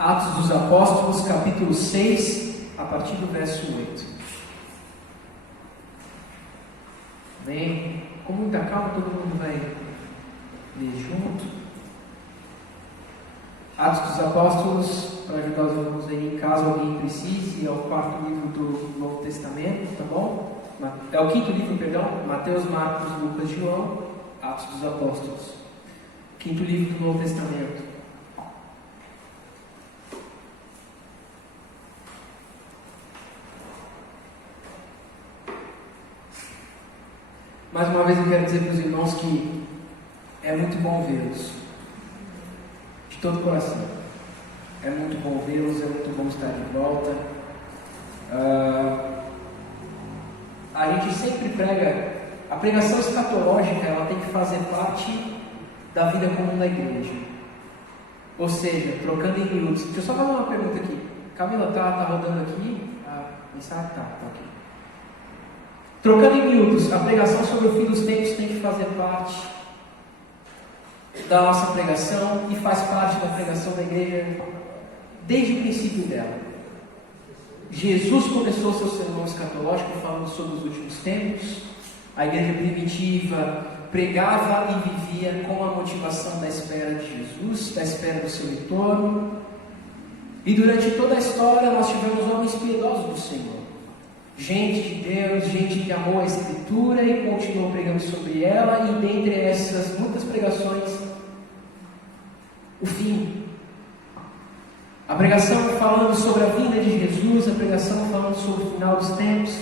Atos dos Apóstolos, capítulo 6, a partir do verso 8. Bem, com muita calma, todo mundo vai ler junto. Atos dos Apóstolos, para ajudar os irmãos aí, caso alguém precise, é o quarto livro do Novo Testamento, tá bom? É o quinto livro, perdão, Mateus, Marcos, Lucas, João, Atos dos Apóstolos. Quinto livro do Novo Testamento. Mais uma vez eu quero dizer para os irmãos que é muito bom vê-los, de todo o coração. É muito bom vê-los, é muito bom estar de volta. A gente sempre prega, a pregação escatológica, ela tem que fazer parte da vida comum da igreja. Ou seja, trocando em miúdos. Deixa eu só fazer uma pergunta aqui. Camila, tá rodando aqui? Tá ok. Trocando em miúdos, a pregação sobre o fim dos tempos tem que fazer parte da nossa pregação e faz parte da pregação da igreja desde o princípio dela. Jesus começou seu sermão escatológico falando sobre os últimos tempos. A igreja primitiva pregava e vivia com a motivação da espera de Jesus, da espera do seu retorno. E durante toda a história nós tivemos homens piedosos do Senhor. Gente de Deus, gente que amou a Escritura e continuou pregando sobre ela, e dentre essas muitas pregações, o fim. A pregação falando sobre a vinda de Jesus, a pregação falando sobre o final dos tempos.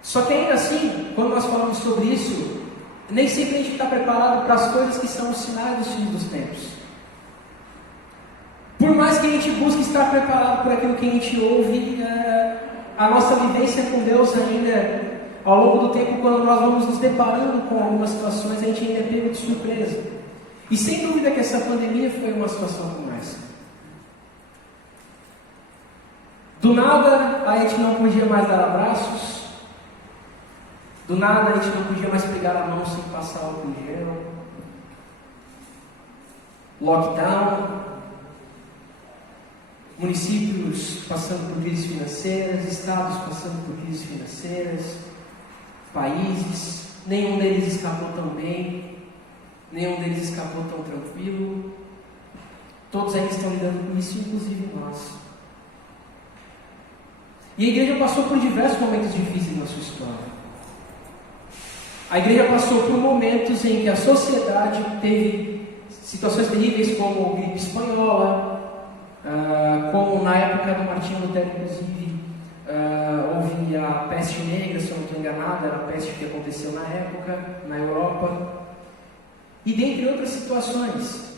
Só que ainda assim, quando nós falamos sobre isso, nem sempre a gente está preparado para as coisas que são os sinais dos fins dos tempos. Por mais que a gente busque estar preparado por aquilo que a gente ouve, a nossa vivência com Deus ainda, ao longo do tempo, quando nós vamos nos deparando com algumas situações, a gente ainda é pego de surpresa. E sem dúvida que essa pandemia foi uma situação como essa. Do nada, a gente não podia mais dar abraços. Do nada, a gente não podia mais pegar a mão sem passar álcool gel. Lockdown. Municípios passando por crises financeiras, estados passando por crises financeiras, países, nenhum deles escapou tão bem, nenhum deles escapou tão tranquilo. Todos eles estão lidando com isso, inclusive nós. E a igreja passou por diversos momentos difíceis na sua história. A igreja passou por momentos em que a sociedade teve situações terríveis como a gripe espanhola, como na época do Martinho Lutero, inclusive, houve a peste negra, se eu não estou enganado, era a peste que aconteceu na época, na Europa, e dentre outras situações.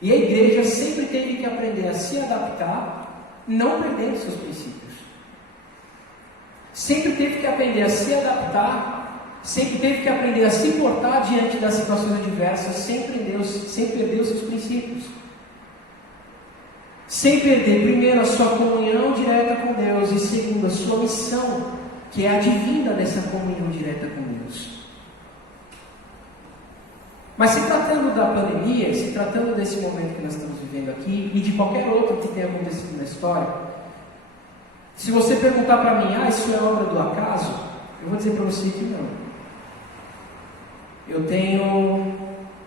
E a igreja sempre teve que aprender a se adaptar, não perdendo seus princípios. Sempre teve que aprender a se adaptar, sempre teve que aprender a se portar diante das situações adversas, sem perder os seus princípios. Sem perder, primeiro, a sua comunhão direta com Deus e, segundo, a sua missão, que é advinda dessa comunhão direta com Deus. Mas se tratando da pandemia, se tratando desse momento que nós estamos vivendo aqui e de qualquer outro que tenha acontecido na história, se você perguntar para mim, isso é obra do acaso? Eu vou dizer para você que não. Eu tenho,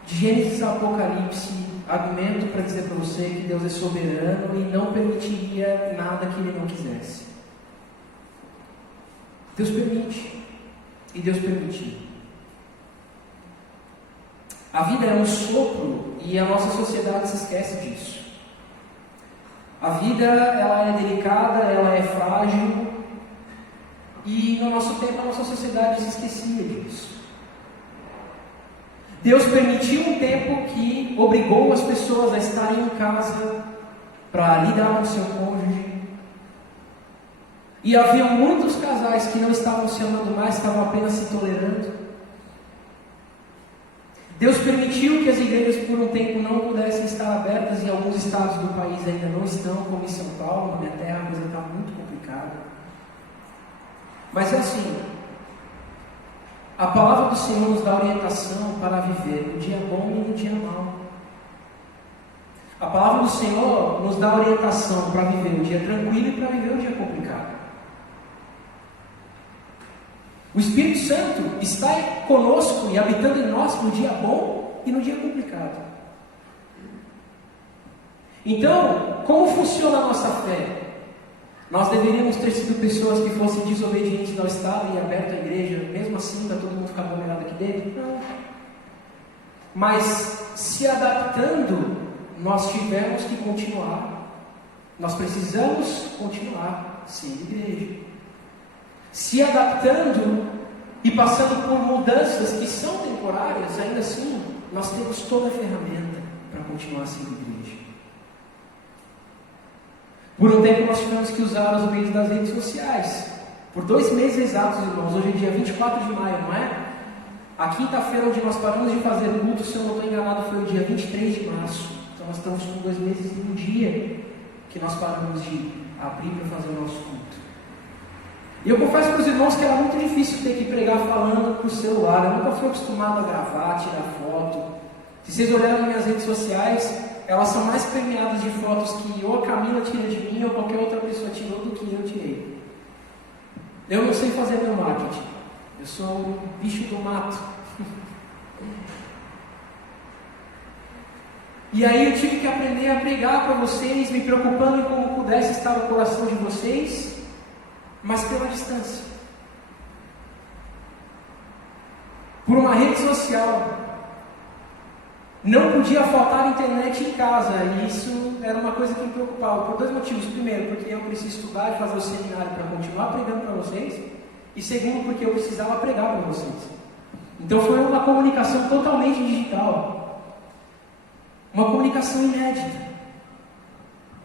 de Gênesis a Apocalipse, argumento para dizer para você que Deus é soberano e não permitiria nada que Ele não quisesse. Deus permite. E Deus permitiu. A vida é um sopro e a nossa sociedade se esquece disso. A vida, ela é delicada, ela é frágil, e no nosso tempo a nossa sociedade se esquecia disso. Deus permitiu um tempo que obrigou as pessoas a estarem em casa para lidar com o seu cônjuge. E havia muitos casais que não estavam se amando mais, estavam apenas se tolerando. Deus permitiu que as igrejas por um tempo não pudessem estar abertas, e alguns estados do país ainda não estão, como em São Paulo, na minha terra, a coisa está muito complicada. Mas é assim, a palavra do Senhor nos dá orientação para viver no dia bom e no dia A palavra do Senhor nos dá orientação para viver um dia tranquilo e para viver um dia complicado. O Espírito Santo está conosco e habitando em nós no dia bom e no dia complicado. Então, como funciona a nossa fé? Nós deveríamos ter sido pessoas que fossem desobedientes ao Estado e aberto à igreja, mesmo assim, para todo mundo ficar aglomerado aqui dentro? Não. Mas, se adaptando, nós tivemos que continuar. Nós precisamos continuar sendo igreja. Se adaptando e passando por mudanças que são temporárias, ainda assim, nós temos toda a ferramenta para continuar sendo igreja. Por um tempo nós tivemos que usar os meios das redes sociais. Por 2 meses exatos, irmãos. Hoje é dia 24 de maio, não é? A quinta-feira onde nós paramos de fazer culto, se eu não estou enganado, foi o dia 23 de março. Então nós estamos com 2 meses e um dia que nós paramos de abrir para fazer o nosso culto. E eu confesso para os irmãos que era muito difícil ter que pregar falando por celular. Eu nunca fui acostumado a gravar, tirar foto. Se vocês olharem minhas redes sociais, elas são mais premiadas de fotos que ou a Camila tira de mim ou qualquer outra pessoa tirou do que eu tirei. Eu não sei fazer meu marketing. Eu sou um bicho do mato. E aí eu tive que aprender a pregar para vocês, me preocupando em como pudesse estar o coração de vocês, mas pela distância. Por uma rede social. Não podia faltar internet em casa, e isso era uma coisa que me preocupava, por 2 motivos. Primeiro, porque eu preciso estudar e fazer o seminário para continuar pregando para vocês, e segundo, porque eu precisava pregar para vocês. Então foi uma comunicação totalmente digital, uma comunicação inédita.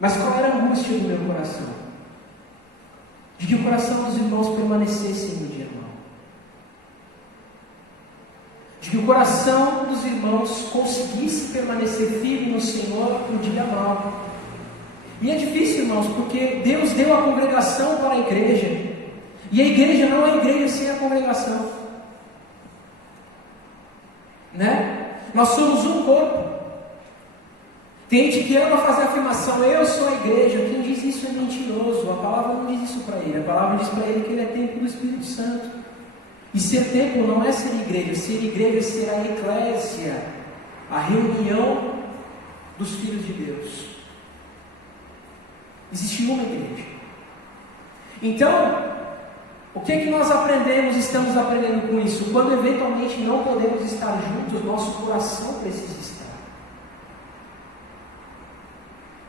Mas qual era a angústia do meu coração? De que o coração dos irmãos permanecesse no dia mau. De que o coração dos irmãos conseguisse permanecer firme no Senhor no dia mau. E é difícil, irmãos, porque Deus deu a congregação para a igreja. E a igreja não é igreja sem a congregação. Né? Nós somos um corpo. Tem gente que ama fazer a afirmação, eu sou a igreja. Quem diz isso é mentiroso. A palavra não diz isso para ele. A palavra diz para ele que ele é templo do Espírito Santo. E ser templo não é ser igreja. Ser igreja é ser a eclésia, a reunião dos filhos de Deus. Existe uma igreja. Então, o que é que nós aprendemos, estamos aprendendo com isso? Quando eventualmente não podemos estar juntos, nosso coração precisa estar.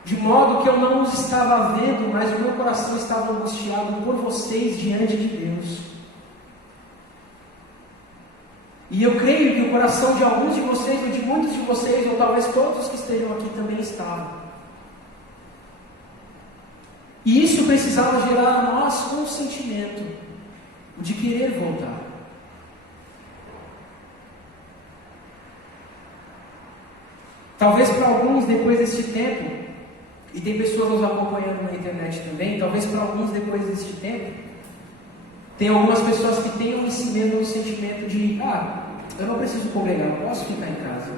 De modo que eu não os estava vendo, mas o meu coração estava angustiado por vocês diante de Deus. E eu creio que o coração de alguns de vocês, ou de muitos de vocês, ou talvez todos que estejam aqui também estavam. E isso precisava gerar a nós um sentimento de querer voltar. Talvez para alguns, depois desse tempo, e tem pessoas nos acompanhando na internet também, talvez para alguns, depois desse tempo, tem algumas pessoas que tenham esse mesmo sentimento de, eu não preciso congregar, eu posso ficar em casa.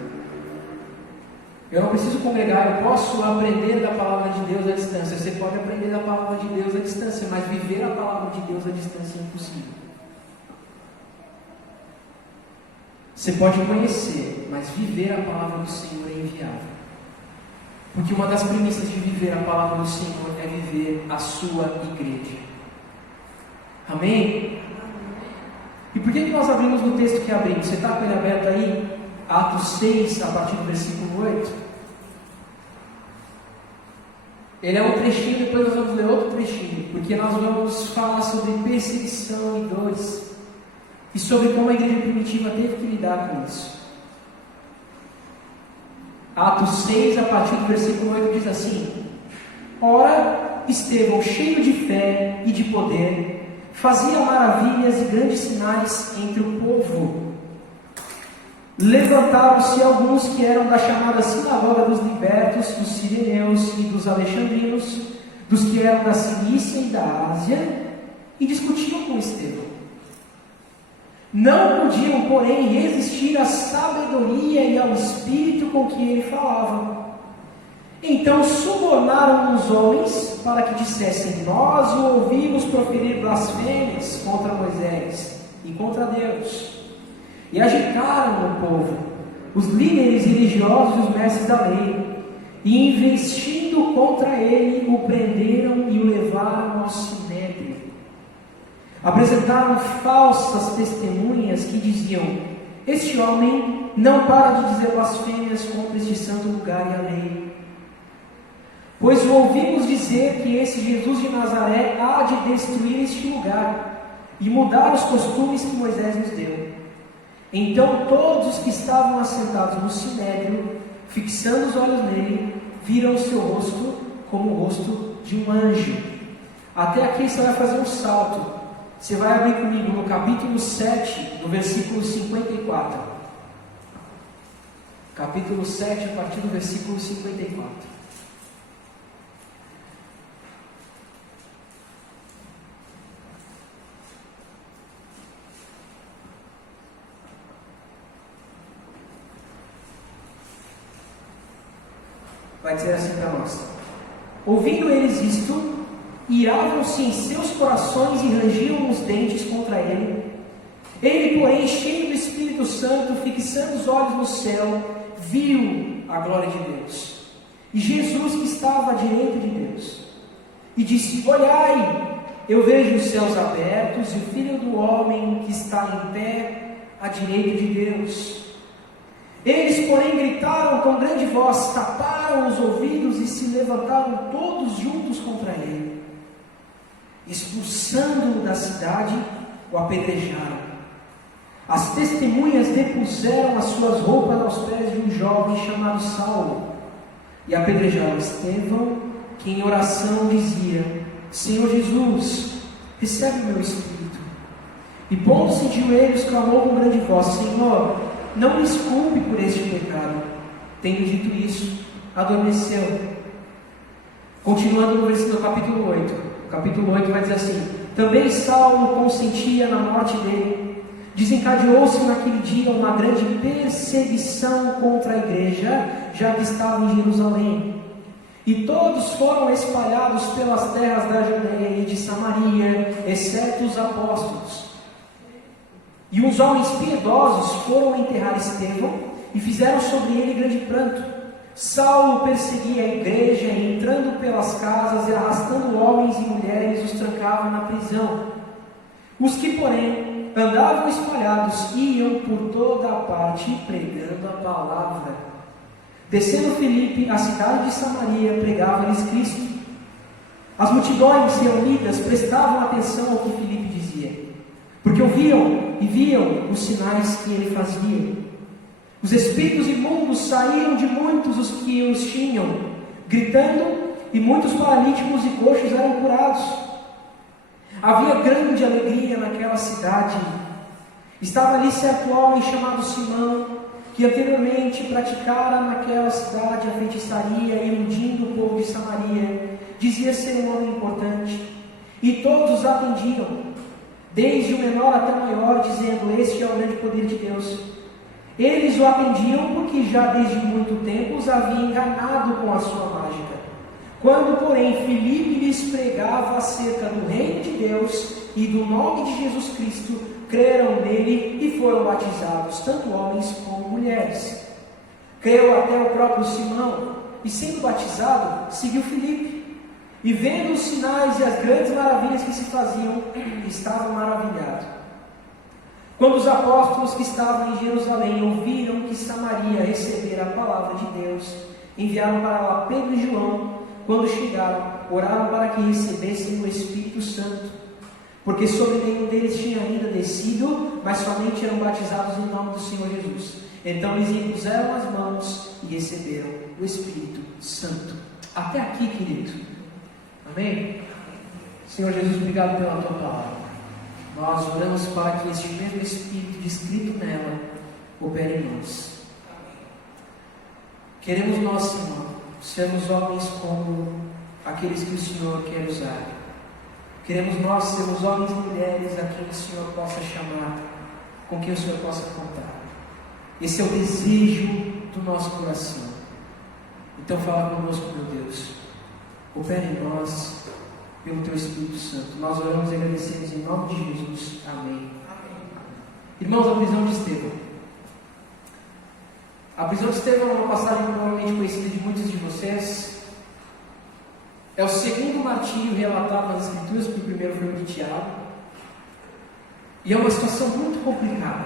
Eu não preciso congregar, eu posso aprender da palavra de Deus à distância. Você pode aprender da palavra de Deus à distância, mas viver a palavra de Deus à distância é impossível. Você pode conhecer, mas viver a palavra do Senhor é inviável. Porque uma das premissas de viver a palavra do Senhor é viver a sua igreja. Amém? E por que nós abrimos no texto que abrimos? Você está com ele aberto aí? Atos 6, a partir do versículo 8. Ele é um trechinho, depois nós vamos ler outro trechinho, porque nós vamos falar sobre perseguição e dores, e sobre como a igreja primitiva teve que lidar com isso. Atos 6, a partir do versículo 8, diz assim: Ora, Estevão, cheio de fé e de poder, fazia maravilhas e grandes sinais entre o povo. Levantaram-se alguns que eram da chamada sinagoga dos libertos, dos sirineus e dos alexandrinos, dos que eram da Cilícia e da Ásia, e discutiam com Estevão. Não podiam, porém, resistir à sabedoria e ao espírito com que ele falava. Então subornaram os homens para que dissessem: nós o ouvimos proferir blasfêmias contra Moisés e contra Deus. E agitaram o povo, os líderes religiosos e os mestres da lei, e investindo contra ele, o prenderam e o levaram ao sinédrio. Apresentaram falsas testemunhas que diziam: este homem não para de dizer blasfêmias contra este santo lugar e a lei. Pois o ouvimos dizer que esse Jesus de Nazaré há de destruir este lugar e mudar os costumes que Moisés nos deu. Então todos os que estavam assentados no sinédrio, fixando os olhos nele, viram o seu rosto como o rosto de um anjo. Até aqui você vai fazer um salto. Você vai abrir comigo no capítulo 7, no versículo 54. Capítulo 7, a partir do versículo 54. Vai dizer assim para nós: ouvindo eles isto, iravam-se em seus corações e rangiam os dentes contra ele. Ele, porém, cheio do Espírito Santo, fixando os olhos no céu, viu a glória de Deus e Jesus que estava à direita de Deus, e disse: olhai, eu vejo os céus abertos e o Filho do Homem que está em pé à direita de Deus. Eles, porém, gritaram com grande voz, taparam os ouvidos e se levantaram todos juntos contra ele. Expulsando-o da cidade, o apedrejaram. As testemunhas depuseram as suas roupas aos pés de um jovem chamado Saulo, e apedrejaram Estevão, que em oração dizia: Senhor Jesus, recebe o meu espírito. E pondo-se de joelhos, clamou com grande voz: Senhor, não me desculpe por este pecado. Tendo dito isso, adormeceu. Continuando no versículo capítulo 8. O capítulo 8 vai dizer assim: também Saulo consentia na morte dele. Desencadeou-se naquele dia uma grande perseguição contra a igreja, já que estava em Jerusalém. E todos foram espalhados pelas terras da Judeia e de Samaria, exceto os apóstolos. E uns homens piedosos foram enterrar Estevão e fizeram sobre ele grande pranto. Saulo perseguia a igreja, e entrando pelas casas e arrastando homens e mulheres, os trancava na prisão. Os que, porém, andavam espalhados, iam por toda a parte pregando a palavra. Descendo Filipe, a cidade de Samaria, pregava-lhes Cristo. As multidões reunidas prestavam atenção ao que Filipe dizia, porque ouviam e viam os sinais que ele fazia. Os espíritos imundos saíam de muitos os que os tinham, gritando, e muitos paralíticos e coxos eram curados. Havia grande alegria naquela cidade. Estava ali certo homem chamado Simão, que anteriormente praticara naquela cidade a feitiçaria, iludindo o povo de Samaria. Dizia ser um homem importante, e todos atendiam, desde o menor até o maior, dizendo: este é o grande poder de Deus. Eles o atendiam porque já desde muito tempo os havia enganado com a sua mágica. Quando, porém, Filipe lhes pregava acerca do reino de Deus e do nome de Jesus Cristo, creram nele e foram batizados, tanto homens como mulheres. Creu até o próprio Simão, e sendo batizado, seguiu Filipe. E vendo os sinais e as grandes maravilhas que se faziam, estava maravilhado. Quando os apóstolos que estavam em Jerusalém ouviram que Samaria recebera a palavra de Deus, enviaram para lá Pedro e João. Quando chegaram, oraram para que recebessem o Espírito Santo, porque sobre nenhum deles tinha ainda descido, mas somente eram batizados em nome do Senhor Jesus. Então eles impuseram as mãos e receberam o Espírito Santo. Até aqui, querido. Amém? Senhor Jesus, obrigado pela tua palavra. Nós oramos para que este mesmo Espírito descrito nela opere em nós. Queremos nós, Senhor, sermos homens como aqueles que o Senhor quer usar. Queremos nós sermos homens e mulheres a quem o Senhor possa chamar, com quem o Senhor possa contar. Esse é o desejo do nosso coração. Então fala conosco, meu Deus. Opera em nós pelo Teu Espírito Santo. Nós oramos e agradecemos em nome de Jesus. Amém. Irmãos, a prisão de Estevão. A prisão de Estevão é uma passagem provavelmente conhecida de muitos de vocês. É o segundo martírio relatado nas Escrituras, porque o primeiro foi o de Tiago. E é uma situação muito complicada.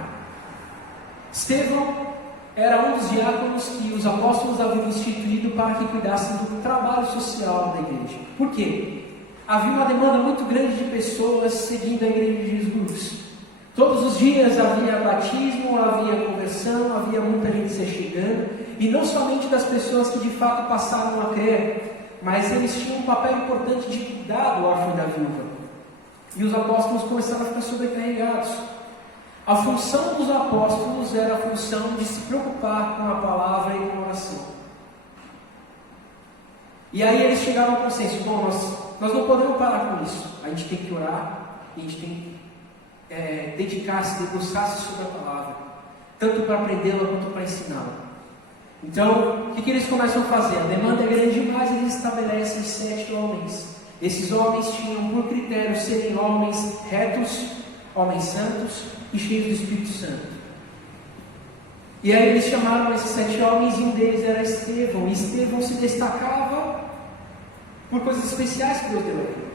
Estevão era um dos diáconos que os apóstolos haviam instituído para que cuidassem do trabalho social da igreja. Por quê? Havia uma demanda muito grande de pessoas seguindo a igreja de Jesus. Todos os dias havia batismo, havia conversão, havia muita gente se chegando. E não somente das pessoas que de fato passaram a crer, mas eles tinham um papel importante de cuidar do órfão e da viúva. E os apóstolos começaram a ficar sobrecarregados. A função dos apóstolos era a função de se preocupar com a palavra e com a oração. E aí eles chegaram ao consenso: bom, nós não podemos parar com isso. A gente tem que orar, a gente tem que dedicar-se, debruçar-se sobre a palavra, tanto para aprendê-la quanto para ensiná-la. Então, o que eles começam a fazer? A demanda é grande demais, eles estabelecem 7 homens. Esses homens tinham por critério serem homens retos, homens santos e cheios do Espírito Santo. E aí eles chamaram esses 7 homens e um deles era Estevão. E Estevão se destacava por coisas especiais que Deus deu a ele.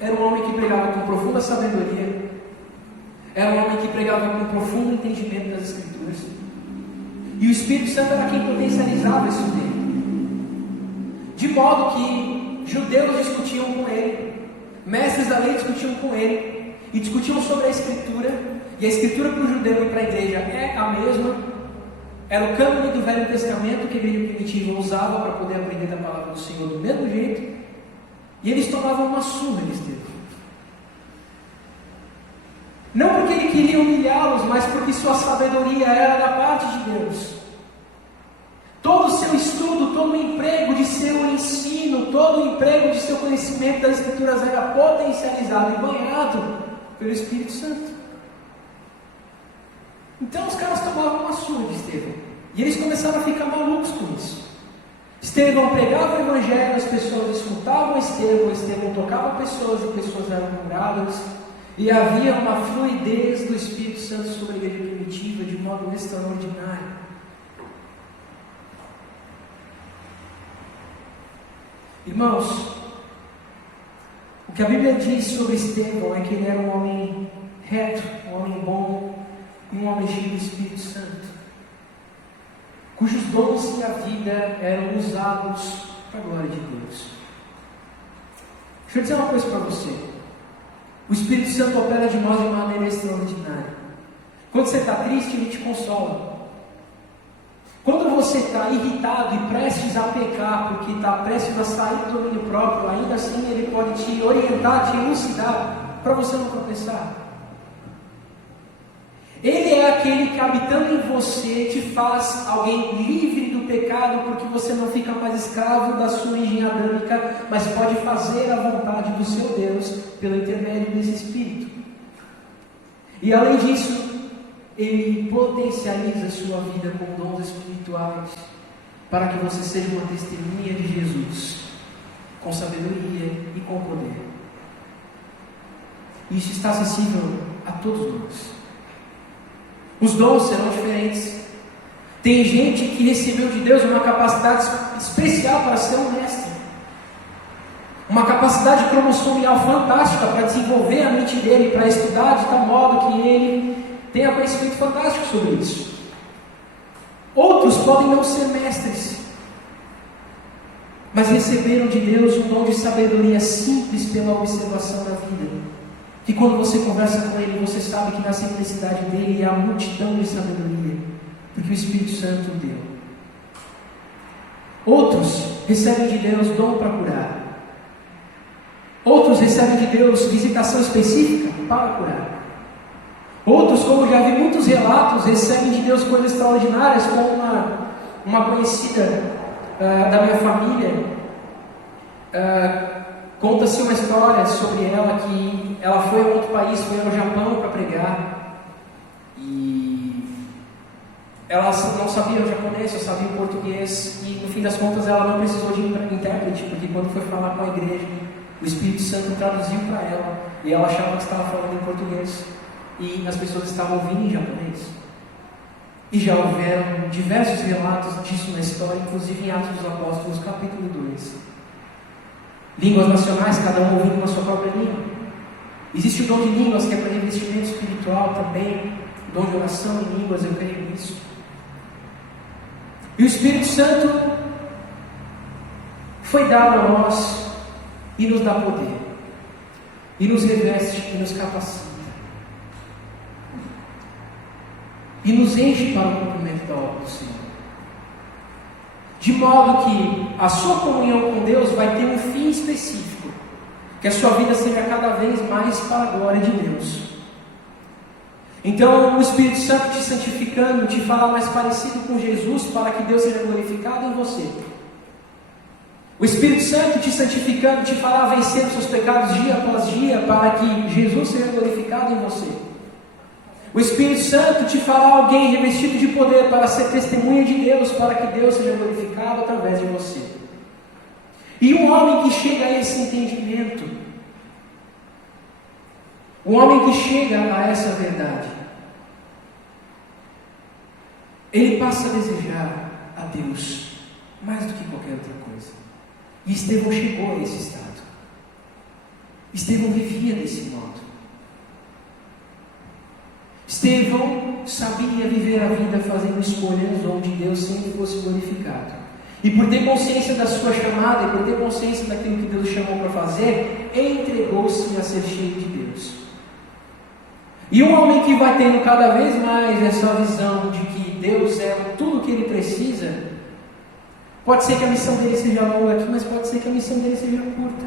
Era um homem que pregava com profunda sabedoria. Era um homem que pregava com profundo entendimento das Escrituras. E o Espírito Santo era quem potencializava isso dele. De modo que judeus discutiam com ele, mestres da lei discutiam com ele, e discutiam sobre a Escritura. E a Escritura para o judeu e para a igreja é a mesma. Era o cânone do Velho Testamento que a igreja primitiva usava para poder aprender da palavra do Senhor do mesmo jeito. E eles tomavam uma surra de Estevão. Não porque ele queria humilhá-los, mas porque sua sabedoria era da parte de Deus. Todo o seu estudo, todo o emprego de seu ensino, todo o emprego de seu conhecimento das Escrituras era potencializado e banhado pelo Espírito Santo. Então os caras tomavam uma surra de Estevão. E eles começaram a ficar malucos com isso. Estevão pregava o Evangelho, as pessoas escutavam Estevão tocava pessoas e pessoas eram curadas. E havia uma fluidez do Espírito Santo sobre a igreja primitiva de modo extraordinário. Irmãos, o que a Bíblia diz sobre Estevão é que ele era um homem reto, um homem bom e um homem cheio do Espírito Santo, cujos dons e a vida eram usados para a glória de Deus. Deixa eu dizer uma coisa para você. O Espírito Santo opera de nós de maneira extraordinária. Quando você está triste, Ele te consola. Quando você está irritado e prestes a pecar, porque está prestes a sair do domínio próprio, ainda assim Ele pode te orientar, te elucidar, para você não tropeçar. Ele é aquele que, habitando em você, te faz alguém livre do pecado, porque você não fica mais escravo da sua engenharia adâmica, mas pode fazer a vontade do seu Deus pelo intermédio desse Espírito. E além disso, Ele potencializa a sua vida com dons espirituais, para que você seja uma testemunha de Jesus, com sabedoria e com poder. Isso está acessível a todos nós. Os dons serão diferentes. Tem gente que recebeu de Deus uma capacidade especial para ser um mestre, uma capacidade cromossomial fantástica para desenvolver a mente dele, para estudar de tal modo que ele tenha conhecimento fantástico sobre isso. Outros podem não ser mestres, mas receberam de Deus um dom de sabedoria simples pela observação da vida. Que quando você conversa com Ele, você sabe que na simplicidade dele há multidão de sabedoria, porque o Espírito Santo deu. Outros recebem de Deus dom para curar. Outros recebem de Deus visitação específica para curar. Outros, como já vi muitos relatos, recebem de Deus coisas extraordinárias, como uma conhecida da minha família. Conta-se uma história sobre ela, que ela foi a outro país, foi ao Japão para pregar, e Ela não sabia o japonês, só sabia o português, e no fim das contas ela não precisou de intérprete, porque quando foi falar com a igreja, o Espírito Santo traduziu para ela, e ela achava que estava falando em português, e as pessoas estavam ouvindo em japonês. E já houveram diversos relatos disso na história, inclusive em Atos dos Apóstolos, capítulo 2. Línguas nacionais, cada um ouvindo uma sua própria língua. Existe o dom de línguas, que é para revestimento espiritual também, o dom de oração em línguas, eu creio nisso. E o Espírito Santo foi dado a nós e nos dá poder, e nos reveste e nos capacita, e nos enche para o cumprimento da obra do Senhor, de modo que a sua comunhão com Deus vai ter um fim específico, que a sua vida seja cada vez mais para a glória de Deus. Então o Espírito Santo te santificando, te fala mais parecido com Jesus, para que Deus seja glorificado em você. O Espírito Santo te santificando, te fará vencer os seus pecados dia após dia, para que Jesus seja glorificado em você. O Espírito Santo te fará alguém revestido de poder para ser testemunha de Deus, para que Deus seja glorificado através de você. E um homem que chega a esse entendimento, um homem que chega a essa verdade, ele passa a desejar a Deus mais do que qualquer outra coisa. E Estevão chegou a esse estado. Estevão vivia desse modo. Estevão sabia viver a vida fazendo escolhas onde Deus sempre fosse glorificado. E por ter consciência da sua chamada, e por ter consciência daquilo que Deus chamou para fazer, entregou-se a ser cheio de Deus. E um homem que vai tendo cada vez mais essa visão de que Deus é tudo o que ele precisa, pode ser que a missão dele seja longa aqui, mas pode ser que a missão dele seja curta.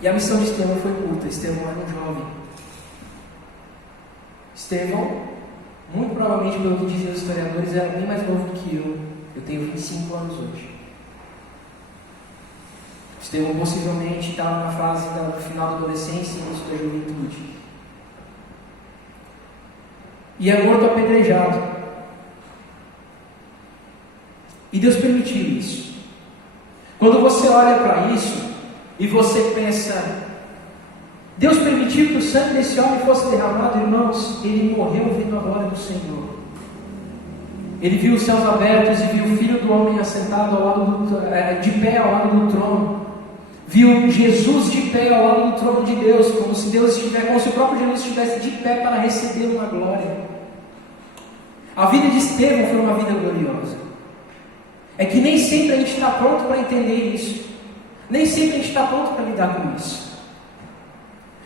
E a missão de Estevão foi curta. Estevão era um jovem. Estevão, muito provavelmente, pelo que dizem os historiadores, era bem mais novo do que eu. Eu tenho 25 anos hoje. Estevão possivelmente estava na fase do final da adolescência e início da juventude. E é morto apedrejado. E Deus permitiu isso. Quando você olha para isso e você pensa, Deus permitiu que o sangue desse homem fosse derramado, irmãos, ele morreu vendo a glória do Senhor. Ele viu os céus abertos e viu o Filho do Homem assentado ao lado de pé ao lado do trono. Viu Jesus de pé ao lado do trono de Deus, como se o próprio Jesus estivesse de pé para recebê-lo na glória. A vida de Estevão foi uma vida gloriosa. É que nem sempre a gente está pronto para entender isso. Nem sempre a gente está pronto para lidar com isso.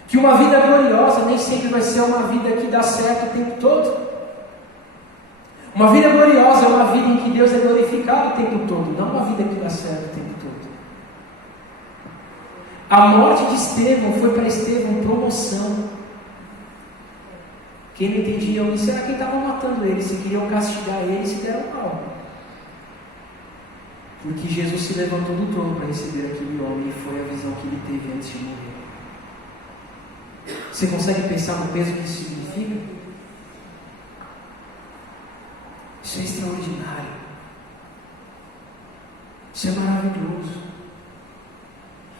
Que uma vida gloriosa nem sempre vai ser uma vida que dá certo o tempo todo. Uma vida gloriosa é uma vida em que Deus é glorificado o tempo todo, não uma vida que dá certo o tempo todo. A morte de Estevão foi para Estevão promoção. Quem não entendia isso era quem estava matando ele, se queriam castigar ele, se deram mal. Porque Jesus se levantou do trono para receber aquele homem, e foi a visão que ele teve antes de morrer. Você consegue pensar no peso que isso significa? Isso é extraordinário. Isso é maravilhoso.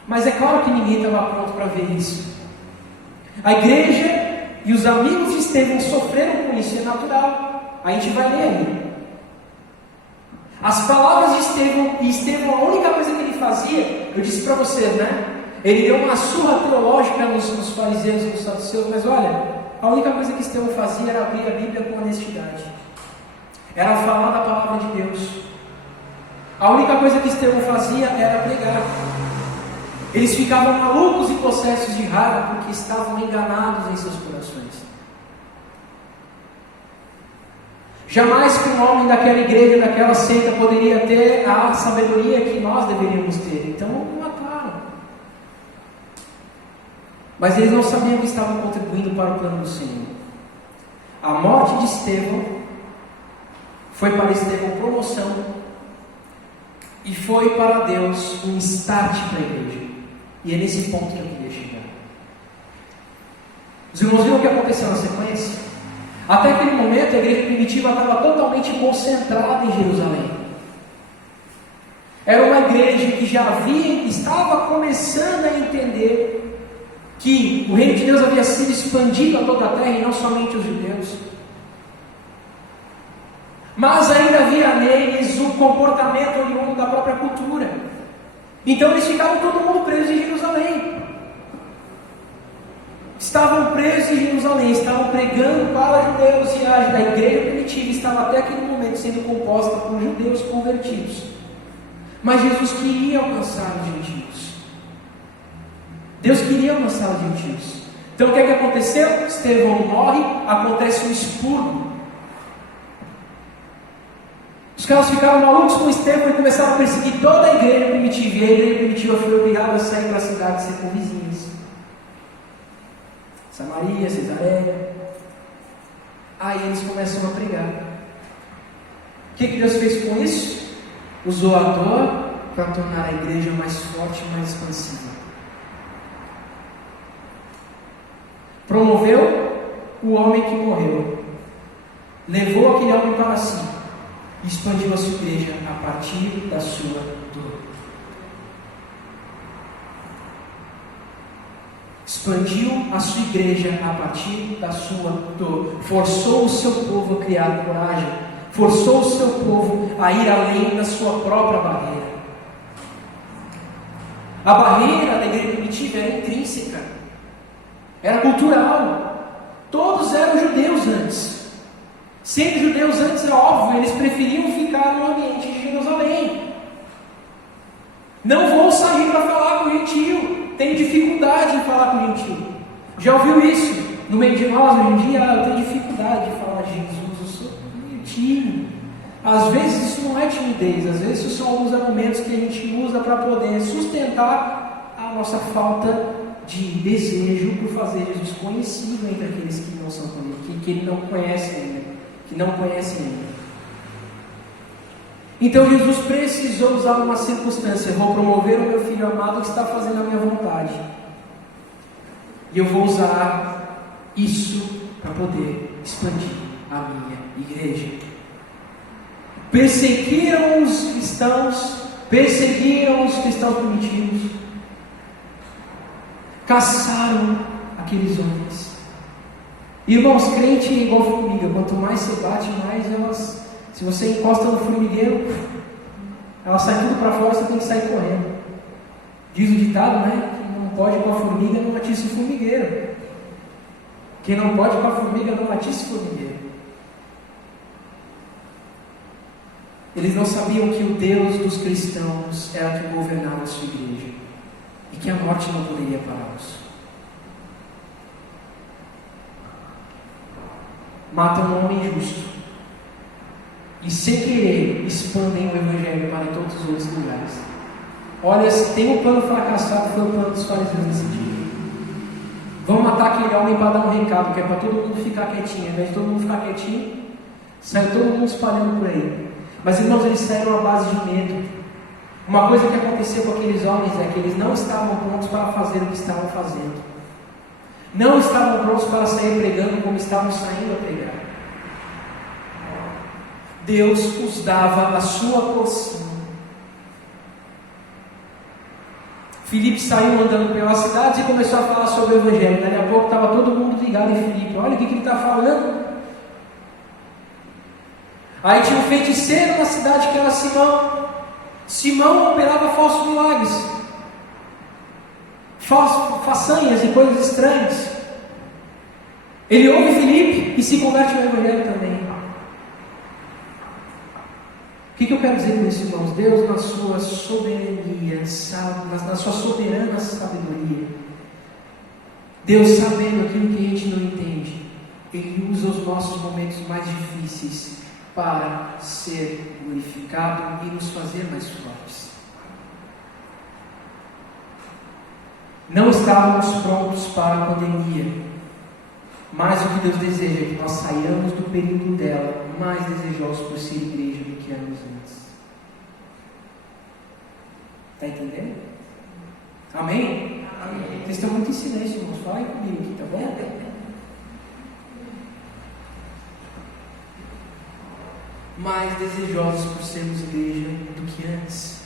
Mas é claro que ninguém estava pronto para ver isso. A igreja e os amigos de Estevão sofreram com isso, é natural. A gente vai ler ali. As palavras de Estevão, e Estevão, a única coisa que ele fazia, eu disse para vocês, né? Ele deu uma surra teológica nos fariseus e nos saduceus, mas olha, a única coisa que Estevão fazia era abrir a Bíblia com honestidade. Era falar da palavra de Deus. A única coisa que Estevão fazia era pregar. Eles ficavam malucos e possessos de raiva porque estavam enganados em seus corações. Jamais que um homem daquela igreja, daquela seita, poderia ter a sabedoria que nós deveríamos ter. Então, mataram. Mas eles não sabiam que estavam contribuindo para o plano do Senhor. A morte de Estevão foi para Estevão promoção e foi para Deus um start para a igreja. E é nesse ponto que eu queria chegar. Os irmãos viram o que aconteceu na sequência? Até aquele momento, a igreja primitiva estava totalmente concentrada em Jerusalém. Era uma igreja que estava começando a entender que o reino de Deus havia sido expandido a toda a terra e não somente os judeus. Mas ainda havia neles um comportamento oriundo da própria cultura. Então eles ficavam todo mundo presos em Jerusalém. Estavam presos em Jerusalém, estavam pregando para judeus, e a igreja primitiva estava até aquele momento sendo composta por judeus convertidos. Mas Jesus queria alcançar os gentios. Deus queria alcançar os gentios. Então o que é que aconteceu? Estevão morre, acontece um expurgo. Os caras ficaram malucos com Estevão e começaram a perseguir toda a igreja primitiva. E a igreja primitiva foi obrigada a sair para a cidade circunvizinhas. Samaria, Cesareia. Aí eles começam a pregar. O que Deus fez com isso? Usou a dor para tornar a igreja mais forte e mais expansiva. Promoveu o homem que morreu. Levou aquele homem para si. E expandiu a sua igreja a partir da sua dor. Expandiu a sua igreja a partir da sua dor. Forçou o seu povo a criar coragem. Forçou o seu povo a ir além da sua própria barreira. A barreira da igreja primitiva era intrínseca. Era cultural. Todos eram judeus antes. Sendo judeus antes, é óbvio, eles preferiam ficar no ambiente de Jerusalém. Não vou sair para falar com o gentio. Tenho dificuldade em falar com o gentio. Já ouviu isso? No meio de nós hoje em dia, eu tenho dificuldade de falar de Jesus. Eu sou meio tímido. Às vezes isso não é timidez, às vezes isso são alguns argumentos que a gente usa para poder sustentar a nossa falta de desejo por fazer Jesus conhecido entre aqueles que não são conhecidos, que ele não conhece ainda. Que não conhecem ainda. Então Jesus precisou usar uma circunstância. Vou promover o meu filho amado que está fazendo a minha vontade. E eu vou usar isso para poder expandir a minha igreja. Perseguiram os cristãos primitivos, caçaram aqueles homens. Irmãos, crente é igual formiga. Quanto mais você bate, mais elas... Se você encosta no formigueiro, ela sai tudo para fora, você tem que sair correndo. Diz o ditado, né? Quem não pode ir com a formiga, não atiça o formigueiro. Quem não pode ir com a formiga, não atiça o formigueiro. Eles não sabiam que o Deus dos cristãos era que governava a sua igreja. E que a morte não poderia pará-los. Matam um homem justo e sem querer expandem o Evangelho para todos os outros lugares. Olha, se tem um plano fracassado, foi o plano dos fariseus nesse dia. Vão matar aquele homem para dar um recado, que é para todo mundo ficar quietinho. Ao invés de todo mundo ficar quietinho, saiu todo mundo espalhando por aí. Mas irmãos, eles saíram à base de medo. Uma coisa que aconteceu com aqueles homens é que eles não estavam prontos para fazer o que estavam fazendo. Não estavam prontos para sair pregando como estavam saindo a pregar. Deus os dava a sua porção. Filipe saiu andando pelas cidades e começou a falar sobre o Evangelho. Daqui a pouco estava todo mundo ligado em Filipe. Olha o que ele está falando. Aí tinha um feiticeiro na cidade que era Simão. Simão operava falsos milagres, façanhas e coisas estranhas. Ele ouve Filipe e se converte no Evangelho também. O que eu quero dizer com isso, irmãos? Deus, na sua soberania, na sua soberana sabedoria, Deus, sabendo aquilo que a gente não entende, Ele usa os nossos momentos mais difíceis para ser glorificado e nos fazer mais fortes. Não estávamos prontos para a pandemia, mas o que Deus deseja é que nós saiamos do período dela mais desejosos por ser igreja do que éramos antes. Está entendendo? Amém? Amém? Vocês estão muito em silêncio, irmãos. Falem comigo aqui, tá bom? mais desejosos por sermos igreja do que antes.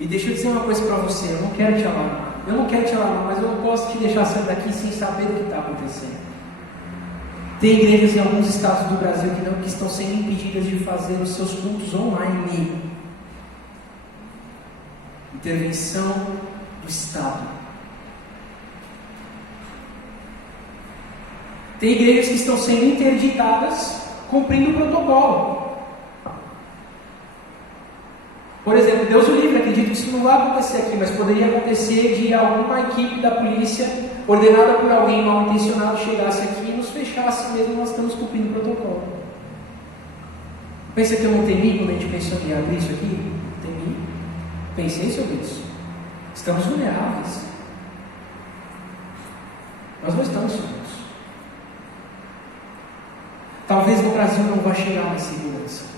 E deixa eu dizer uma coisa para você, eu não quero te alarmar, mas eu não posso te deixar sair daqui sem saber o que está acontecendo. Tem igrejas em alguns estados do Brasil que estão sendo impedidas de fazer os seus cultos online. Intervenção do Estado. Tem igrejas que estão sendo interditadas cumprindo o protocolo. Por exemplo, Deus o livre, acredito que isso não vai acontecer aqui, mas poderia acontecer de alguma equipe da polícia, ordenada por alguém mal intencionado, chegasse aqui e nos fechasse, mesmo nós estamos cumprindo o protocolo. Pensa que eu não temi quando a gente pensou em abrir isso aqui? Temi. Pensei sobre isso. Estamos vulneráveis. Nós não estamos seguros. Talvez no Brasil não vá chegar a segurança.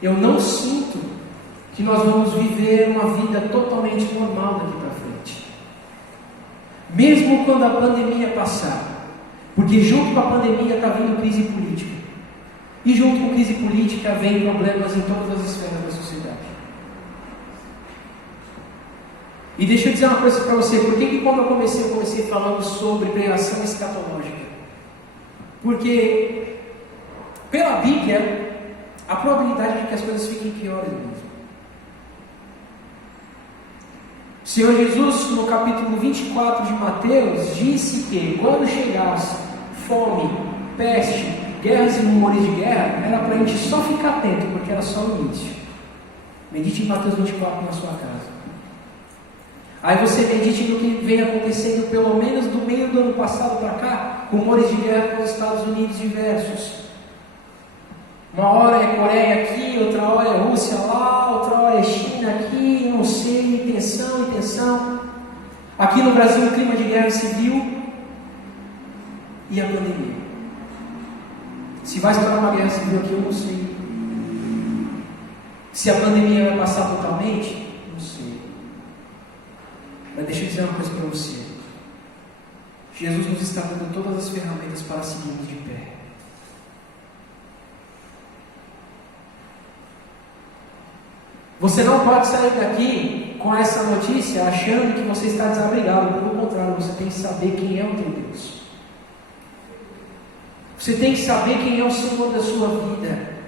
Eu não sinto que nós vamos viver uma vida totalmente normal daqui para frente. Mesmo quando a pandemia passar. Porque junto com a pandemia está vindo crise política. E junto com crise política vem problemas em todas as esferas da sociedade. E deixa eu dizer uma coisa para você. Por que quando eu comecei falando sobre pregação escatológica? Porque pela Bíblia a probabilidade de que as coisas fiquem piores mesmo. O Senhor Jesus, no capítulo 24 de Mateus, disse que quando chegasse fome, peste, guerras e rumores de guerra, era para a gente só ficar atento, porque era só o início. Medite em Mateus 24 na sua casa. Aí você medite no que vem acontecendo, pelo menos do meio do ano passado para cá, rumores de guerra com os Estados Unidos diversos. Uma hora é Coreia aqui, outra hora é Rússia lá, outra hora é China aqui, não sei, tensão. Aqui no Brasil o clima de guerra civil e a pandemia. Se vai estourar uma guerra civil aqui, eu não sei. Se a pandemia vai passar totalmente, não sei. Mas deixa eu dizer uma coisa para você. Jesus nos está dando todas as ferramentas para seguirmos de pé. Você não pode sair daqui com essa notícia achando que você está desabrigado. Pelo contrário, você tem que saber quem é o teu Deus. Você tem que saber quem é o Senhor da sua vida.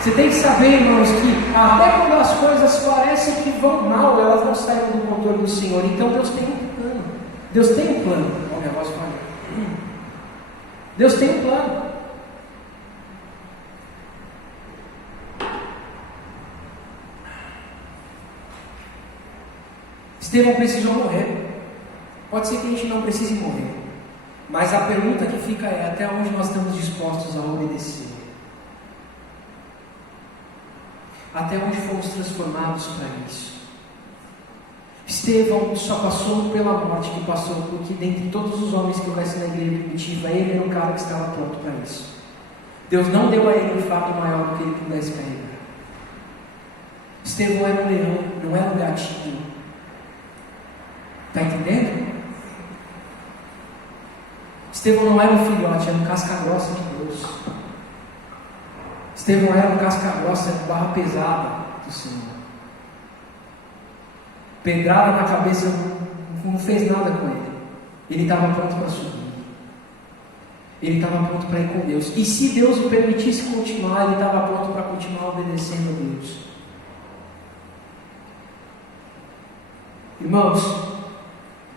Você tem que saber, irmãos, que até quando as coisas parecem que vão mal, elas não saem do controle do Senhor. Então Deus tem um plano. Deus tem um plano. Olha o negócio falha. Deus tem um plano. Estevão precisou morrer. Pode ser que a gente não precise morrer, mas a pergunta que fica é: até onde nós estamos dispostos a obedecer? Até onde fomos transformados para isso? Estevão só passou pela morte que passou porque dentre todos os homens que eu conheci na igreja primitiva, ele era um cara que estava pronto para isso. Deus não deu a ele um fardo maior do que ele pudesse carregar. Estevão era um leão, não era um gatinho. Está entendendo? Estevão não era um filhote, era um casca-grossa de Deus. Estevão era um casca-grossa de barra pesada do Senhor. Pedrada na cabeça não fez nada com ele. Ele estava pronto para subir. Ele estava pronto para ir com Deus. E se Deus o permitisse continuar, ele estava pronto para continuar obedecendo a Deus. Irmãos,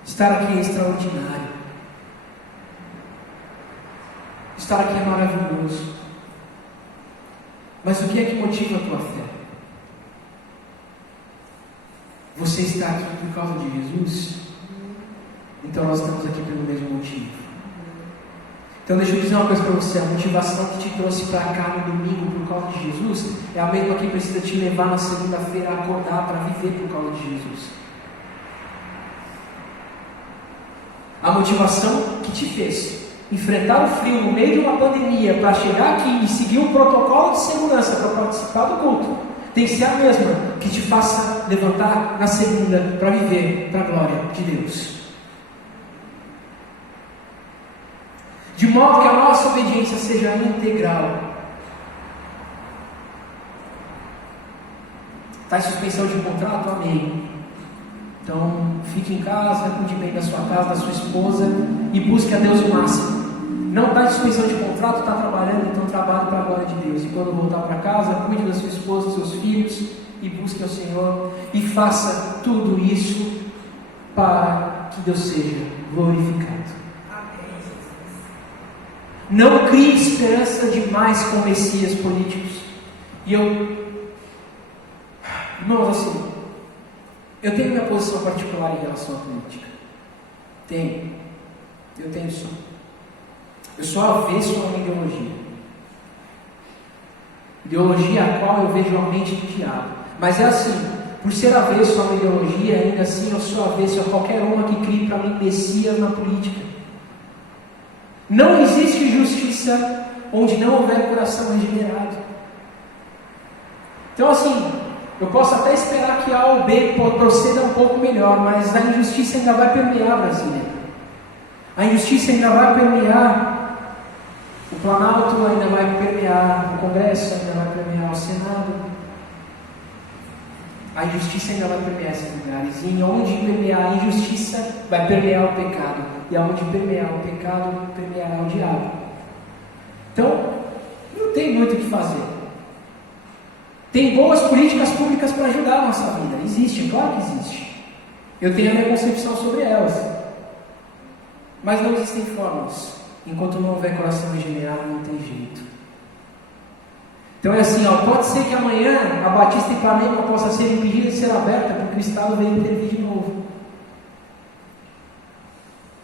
estar aqui é extraordinário. Estar aqui é maravilhoso. Mas o que é que motiva a tua fé? Você está aqui por causa de Jesus? Então nós estamos aqui pelo mesmo motivo. Então deixa eu dizer uma coisa para você. A motivação que te trouxe para cá no domingo por causa de Jesus é a mesma que precisa te levar na segunda-feira a acordar para viver por causa de Jesus. A motivação que te fez enfrentar o frio no meio de uma pandemia para chegar aqui e seguir um protocolo de segurança para participar do culto tem que ser a mesma que te faça levantar na segunda para viver para a glória de Deus. de modo que a nossa obediência seja integral. Está em suspensão de contrato? Amém. Então, fique em casa, cuide bem da sua casa, da sua esposa e busque a Deus o máximo. Não está em suspensão de contrato, está trabalhando, então trabalhe para a glória de Deus. E quando voltar para casa, cuide da sua esposa, dos seus filhos e busque ao Senhor e faça tudo isso para que Deus seja glorificado. Não crie esperança demais com messias políticos. E irmãos, assim, eu tenho minha posição particular em relação à política. Eu tenho sim. Eu sou avesso a uma ideologia. Ideologia a qual eu vejo a mente do diabo. Mas é assim, por ser avesso a uma ideologia, ainda assim eu sou avesso a qualquer uma que crie para mim messias na política. Não existe justiça onde não houver coração regenerado. Então assim, eu posso até esperar que A ou B proceda um pouco melhor, mas a injustiça ainda vai permear Brasília. A injustiça ainda vai permear o Planalto, ainda vai permear o Congresso, ainda vai permear o Senado. A injustiça ainda vai permear esses lugares. E onde permear a injustiça, vai permear o pecado. E onde permear o pecado, permeará o diabo. Então, não tem muito o que fazer. Tem boas políticas públicas para ajudar a nossa vida. Existe, claro que existe. Eu tenho a minha concepção sobre elas. Mas não existem fórmulas. Enquanto não houver coração regenerado, não tem jeito. Então é assim, pode ser que amanhã a Batista Ipanema possa ser impedida de ser aberta, porque o Estado veio intervir de novo.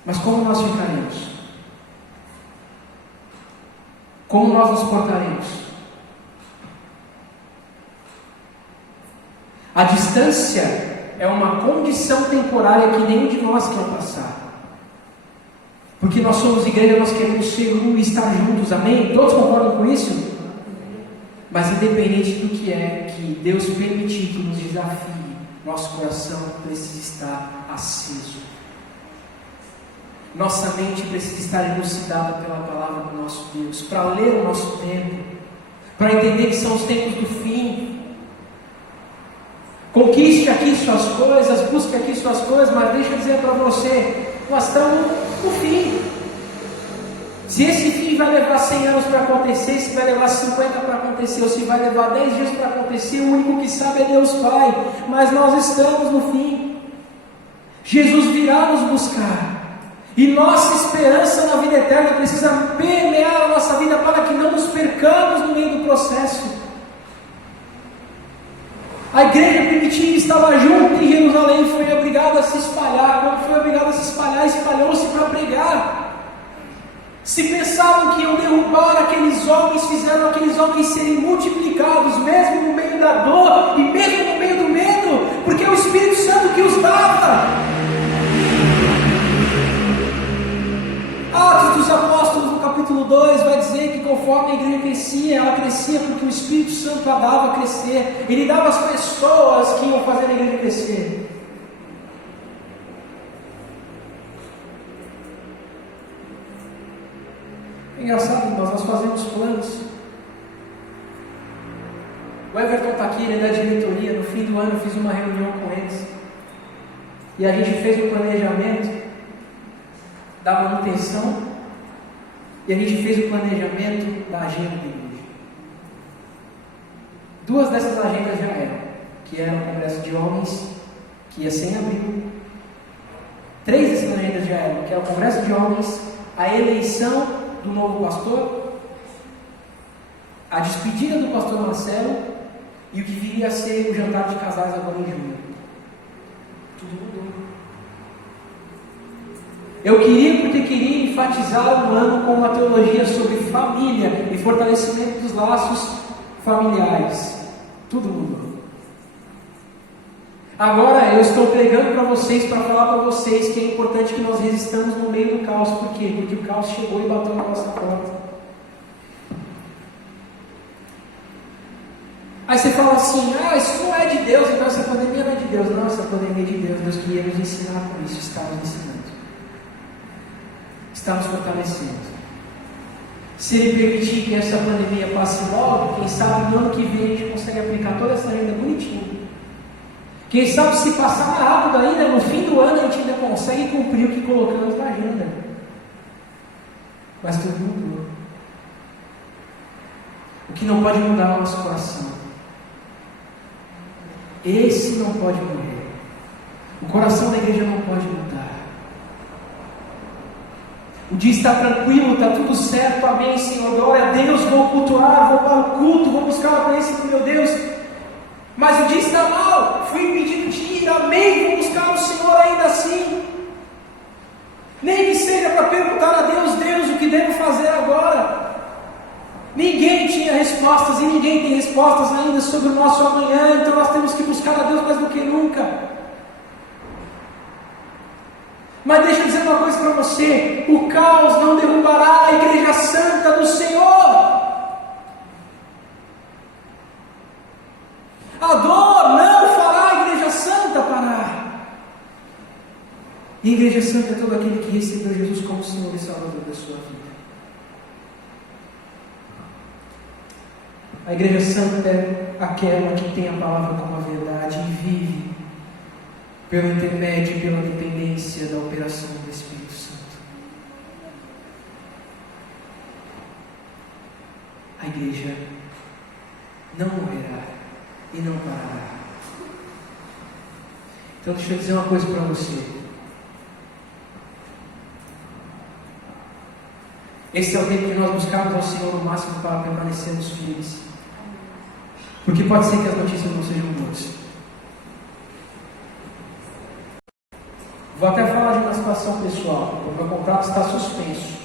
Mas como nós ficaremos? Como nós nos portaremos? A distância é uma condição temporária que nenhum de nós quer passar. Porque nós somos igreja, nós queremos ser um e estar juntos, amém? Todos concordam com isso? Mas independente do que é que Deus permitir que nos desafie, nosso coração precisa estar aceso. Nossa mente precisa estar elucidada pela palavra do nosso Deus, para ler o nosso tempo, para entender que são os tempos do fim. Conquiste aqui suas coisas, busque aqui suas coisas, mas deixa eu dizer para você, nós estamos no fim. Se esse fim vai levar 100 anos para acontecer, se vai levar 50 para acontecer, ou se vai levar 10 dias para acontecer, o único que sabe é Deus Pai. Mas nós estamos no fim. Jesus virá nos buscar. E nossa esperança na vida eterna precisa permear a nossa vida para que não nos percamos no meio do processo. A igreja primitiva estava junto em Jerusalém e foi obrigada a se espalhar. Quando foi obrigada a se espalhar, espalhou-se para pregar. Se pensavam que iam derrubar aqueles homens, fizeram aqueles homens serem multiplicados, mesmo no meio da dor e mesmo no meio do medo, porque é o Espírito Santo que os dava. Atos dos Apóstolos, no capítulo 2, vai dizer que conforme a igreja crescia, ela crescia porque o Espírito Santo a dava a crescer. Ele dava as pessoas que iam fazer a igreja crescer. É engraçado, irmãos, nós fazemos planos. O Everton está aqui, ele é da diretoria. No fim do ano eu fiz uma reunião com eles. E a gente fez o planejamento da manutenção e a gente fez o planejamento da agenda da igreja. 2 dessas agendas já eram, que era o congresso de homens, que ia ser em abril. 3 dessas agendas já eram, que era o congresso de homens, a eleição do novo pastor, a despedida do pastor Marcelo e o que viria a ser o jantar de casais agora em junho. Tudo mudou. Eu queria porque queria enfatizar um ano com uma teologia sobre família e fortalecimento dos laços familiares. Tudo mudou. Agora eu estou pregando para vocês, para falar para vocês que é importante que nós resistamos no meio do caos. Por quê? Porque o caos chegou e bateu na nossa porta. Aí você fala assim, isso não é de Deus, então essa pandemia não é de Deus. Não, essa pandemia é de Deus. Deus queria nos ensinar com isso, está nos ensinando. Está nos fortalecendo. Se Ele permitir que essa pandemia passe logo, quem sabe no ano que vem a gente consegue aplicar toda essa agenda bonitinho. Quem sabe se passar rápido ainda, no fim do ano a gente ainda consegue cumprir o que colocamos na agenda. Mas tudo mudou. O que não pode mudar é o nosso coração. Esse não pode morrer. O coração da igreja não pode mudar. O dia está tranquilo, está tudo certo, amém, Senhor, glória a Deus, vou cultuar, vou para o culto, vou buscar a presença do meu Deus. Mas o dia está mal, fui impedido de ir, amém, vou buscar o Senhor ainda assim. Nem que seja para perguntar a Deus, Deus, o que devo fazer agora? Ninguém tinha respostas e ninguém tem respostas ainda sobre o nosso amanhã, então nós temos que buscar a Deus mais do que nunca. Mas deixa eu dizer uma coisa para você: o caos não derrubará a igreja santa do Senhor. A dor não fará a igreja santa parar. E a igreja santa é todo aquele que recebeu Jesus como Senhor e Salvador da sua vida. A igreja santa é aquela que tem a palavra como a verdade e vive pelo intermédio e pela dependência da operação do Espírito Santo. A igreja não morrerá e não parará. Então deixa eu dizer uma coisa para você. Esse é o tempo que nós buscamos ao Senhor no máximo para permanecermos firmes. Porque pode ser que as notícias não sejam boas. Vou até falar de uma situação pessoal. O meu contrato está suspenso.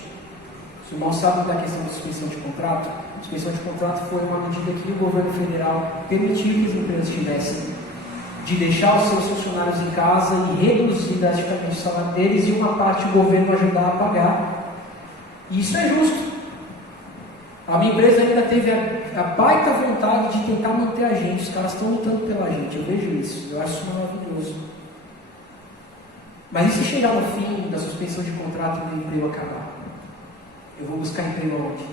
Se o irmão sabe da questão de suspensão de contrato, a suspensão de contrato foi uma medida que o governo federal permitiu que as empresas tivessem de deixar os seus funcionários em casa e reduzir drasticamente o salário deles e uma parte o governo ajudar a pagar. E isso é justo. A minha empresa ainda teve a baita vontade de tentar manter a gente. Os caras estão lutando pela gente, eu vejo isso. Eu acho isso maravilhoso. Mas e se chegar no fim da suspensão de contrato e o emprego acabar? Eu vou buscar emprego aonde?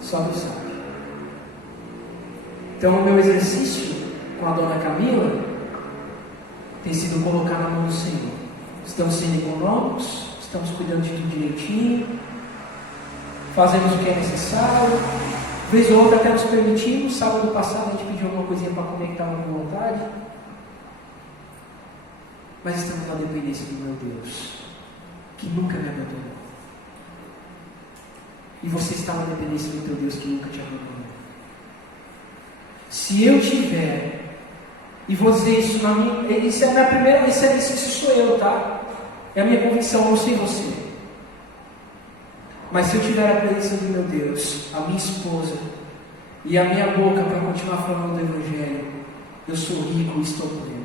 Só Deus sabe. Então o meu exercício com a dona Camila tem sido colocar na mão do Senhor. Estamos sendo econômicos, estamos cuidando de tudo direitinho, fazemos o que é necessário, vez ou outra até nos permitimos. Sábado passado a gente pediu alguma coisinha para comer que estava com vontade. Mas estamos na dependência do meu Deus, que nunca me abandonou. E você está na dependência do teu Deus, que nunca te abandonou. Se eu tiver, e vou dizer isso na minha, isso é a minha primeira, isso sou eu, tá? É a minha convicção, não sei você. Mas se eu tiver a presença do meu Deus, a minha esposa, e a minha boca para continuar falando do Evangelho, eu sou rico e estou pleno.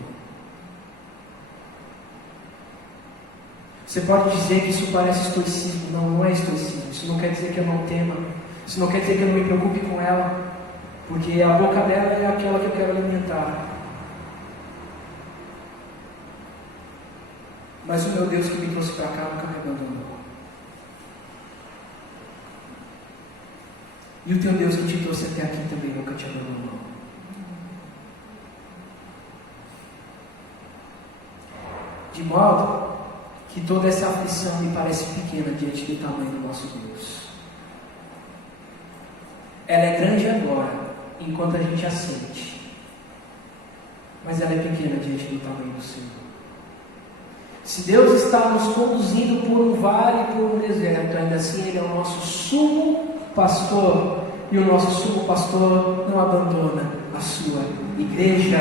Você pode dizer que isso parece estoicismo. Não, não é estoicismo. Isso não quer dizer que eu não tema. Isso não quer dizer que eu não me preocupe com ela. Porque a boca dela é aquela que eu quero alimentar. Mas o meu Deus que me trouxe para cá nunca me abandonou. E o teu Deus que te trouxe até aqui também nunca te abandonou. De modo que toda essa aflição me parece pequena diante do tamanho do nosso Deus. Ela é grande agora, enquanto a gente a sente, mas ela é pequena diante do tamanho do Senhor. Se Deus está nos conduzindo por um vale, por um deserto, ainda assim Ele é o nosso sumo pastor, e o nosso sumo pastor não abandona a sua igreja.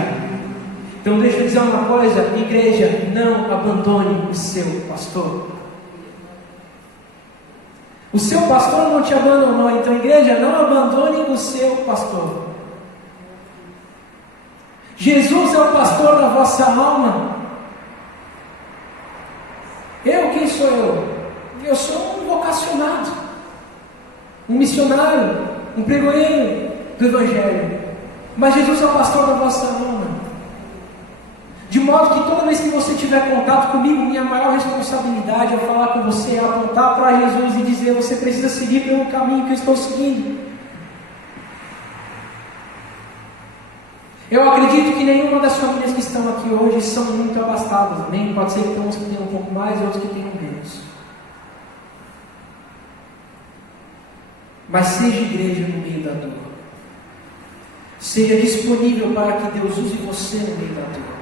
Então deixa eu dizer uma coisa, igreja, não abandone o seu pastor. O seu pastor não te abandonou, então igreja, não abandone o seu pastor. Jesus é o pastor da vossa alma. Quem sou eu? Eu sou um vocacionado, um missionário, um pregoeiro do Evangelho. Mas Jesus é o pastor da vossa alma. De modo que toda vez que você tiver contato comigo, minha maior responsabilidade ao falar com você é apontar para Jesus e dizer: você precisa seguir pelo caminho que eu estou seguindo. Eu acredito que nenhuma das famílias que estão aqui hoje são muito abastadas, amém? Pode ser que tem uns que tenham um pouco mais e outros que tenham menos. Mas seja igreja no meio da dor. Seja disponível para que Deus use você no meio da dor.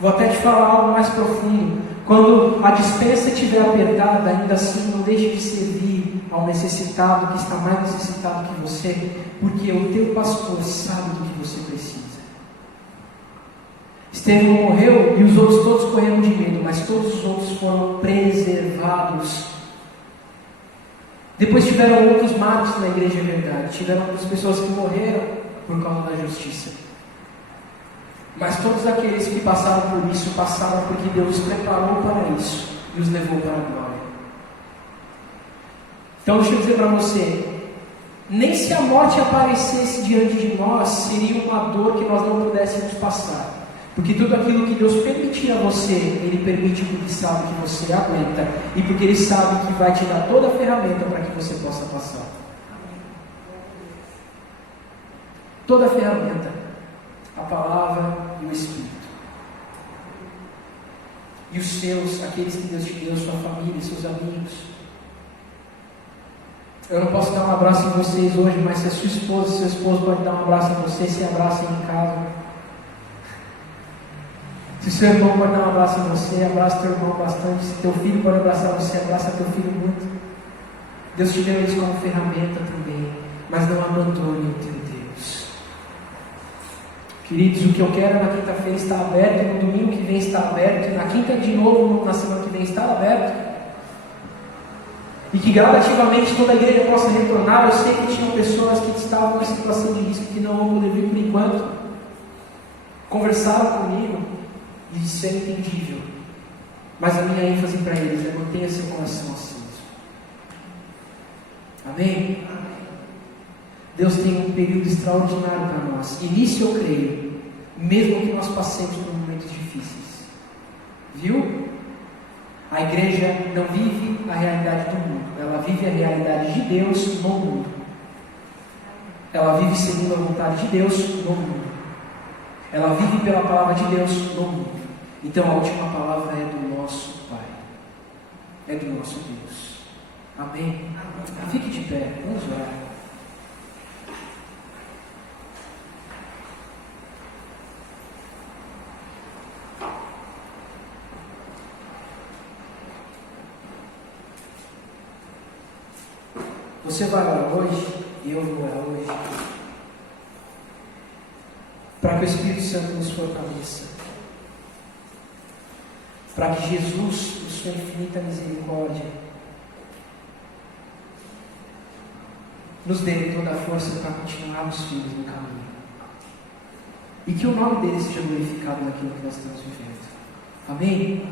Vou até te falar algo mais profundo. Quando a despensa estiver apertada, ainda assim não deixe de servir ao necessitado que está mais necessitado que você, porque o teu pastor sabe do que você precisa. Estevão morreu e os outros todos correram de medo, mas todos os outros foram preservados. Depois tiveram outros mártires na igreja, é verdade. Tiveram outras pessoas que morreram por causa da justiça. Mas todos aqueles que passaram por isso, passaram porque Deus os preparou para isso e os levou para a glória. Então deixa eu dizer para você, nem se a morte aparecesse diante de nós, seria uma dor que nós não pudéssemos passar. Porque tudo aquilo que Deus permitir a você, Ele permite porque sabe que você aguenta e porque Ele sabe que vai te dar toda a ferramenta para que você possa passar. Toda a ferramenta, a palavra e o Espírito. E os seus, aqueles que Deus te deu, sua família, seus amigos. Eu não posso dar um abraço em vocês hoje, mas se a sua esposa, seu esposo pode dar um abraço em você, se abracem em casa. Se seu irmão pode dar um abraço em você, abraça teu irmão bastante. Se teu filho pode abraçar você, abraça teu filho muito. Deus te deu isso como ferramenta também, mas não abandone o teu Deus. Queridos, o que eu quero na quinta-feira está aberto, no domingo que vem está aberto, na quinta de novo, na semana que vem está aberto. E que gradativamente toda a igreja possa retornar. Eu sei que tinham pessoas que estavam em situação de risco que não vão poder vir por enquanto. Conversaram comigo. E isso é entendível. Mas a minha ênfase para eles é: mantenha seu coração aceso. Amém? Deus tem um período extraordinário para nós. E nisso eu creio, mesmo que nós passemos por momentos difíceis. Viu? A igreja não vive a realidade do mundo. Ela vive a realidade de Deus no mundo. Ela vive segundo a vontade de Deus no mundo. Ela vive pela palavra de Deus no mundo. Então a última palavra é do nosso Pai. É do nosso Deus. Amém? Fique de pé, vamos orar. Você vai orar hoje, e eu vou orar hoje, para que o Espírito Santo nos fortaleça, para que Jesus, por sua infinita misericórdia, nos dê toda a força para continuarmos firmes no caminho, e que o nome dele seja glorificado naquilo que nós estamos vivendo. Amém?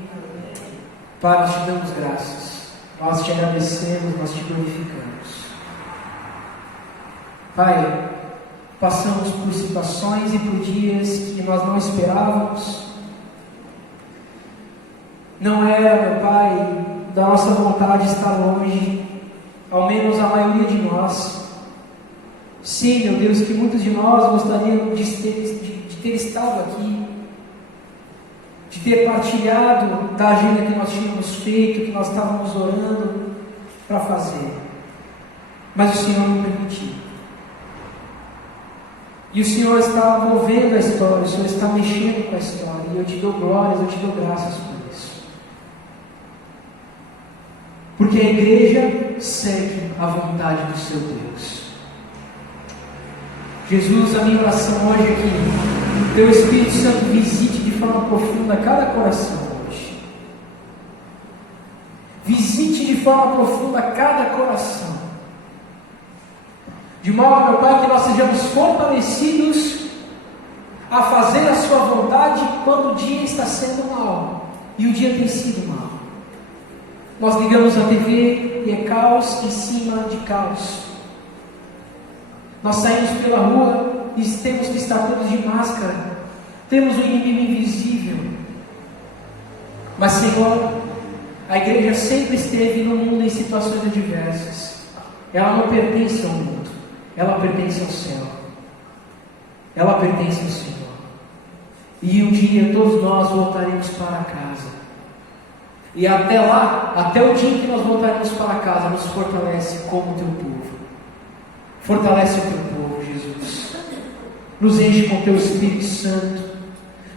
Pai, nós te damos graças, nós te agradecemos, nós te glorificamos. Pai, passamos por situações e por dias que nós não esperávamos. Não era, meu Pai, da nossa vontade estar longe, ao menos a maioria de nós. Sim, meu Deus, que muitos de nós gostariam de ter estado aqui, de ter partilhado da agenda que nós tínhamos feito, que nós estávamos orando para fazer. Mas o Senhor não permitiu. E o Senhor está movendo a história, o Senhor está mexendo com a história, e eu te dou glórias, eu te dou graças por isso. Porque a igreja segue a vontade do seu Deus. Jesus, a minha oração hoje é que teu Espírito Santo visite de forma profunda cada coração hoje. Visite de forma profunda cada coração. De modo, meu Pai, que nós sejamos fortalecidos a fazer a sua vontade quando o dia está sendo mau. E o dia tem sido mau. Nós ligamos a TV e é caos em cima de caos. Nós saímos pela rua e temos que estar todos de máscara. Temos um inimigo invisível. Mas, Senhor, a igreja sempre esteve no mundo em situações adversas. Ela não pertence ao mundo, ela pertence ao céu. Ela pertence ao Senhor. E um dia todos nós voltaremos para casa. E até lá, até o dia em que nós voltaremos para casa, nos fortalece como teu povo. Fortalece o teu povo, Jesus. Nos enche com teu Espírito Santo.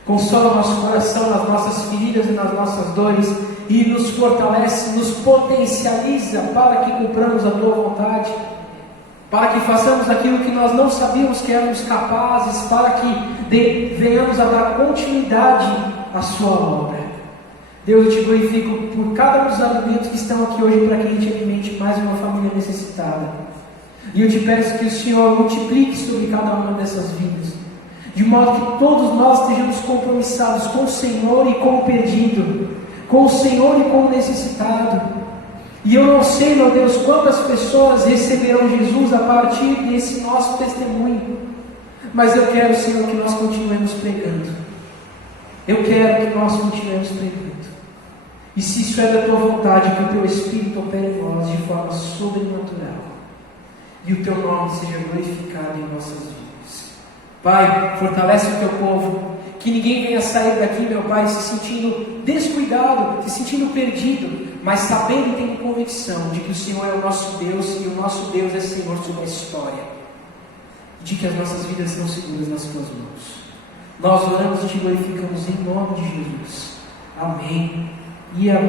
Consola nosso coração nas nossas feridas e nas nossas dores. E nos fortalece, nos potencializa para que cumpramos a tua vontade. Para que façamos aquilo que nós não sabíamos que éramos capazes. Para que venhamos a dar continuidade à sua obra. Deus, eu te glorifico por cada um dos alimentos que estão aqui hoje para que a gente alimente mais uma família necessitada. E eu te peço que o Senhor multiplique sobre cada uma dessas vidas, de modo que todos nós estejamos compromissados com o Senhor e com o perdido, com o Senhor e com o necessitado. E eu não sei, meu Deus, quantas pessoas receberão Jesus a partir desse nosso testemunho, mas eu quero, Senhor, que nós continuemos pregando. Eu quero que nós continuemos pregando. E se isso é da tua vontade, que o teu Espírito opere em nós de forma sobrenatural. E o teu nome seja glorificado em nossas vidas. Pai, fortalece o teu povo. Que ninguém venha sair daqui, meu Pai, se sentindo descuidado, se sentindo perdido, mas sabendo e tendo convicção de que o Senhor é o nosso Deus e o nosso Deus é Senhor sobre a história. De que as nossas vidas são seguras nas tuas mãos. Nós oramos e te glorificamos em nome de Jesus. Amém. E amém.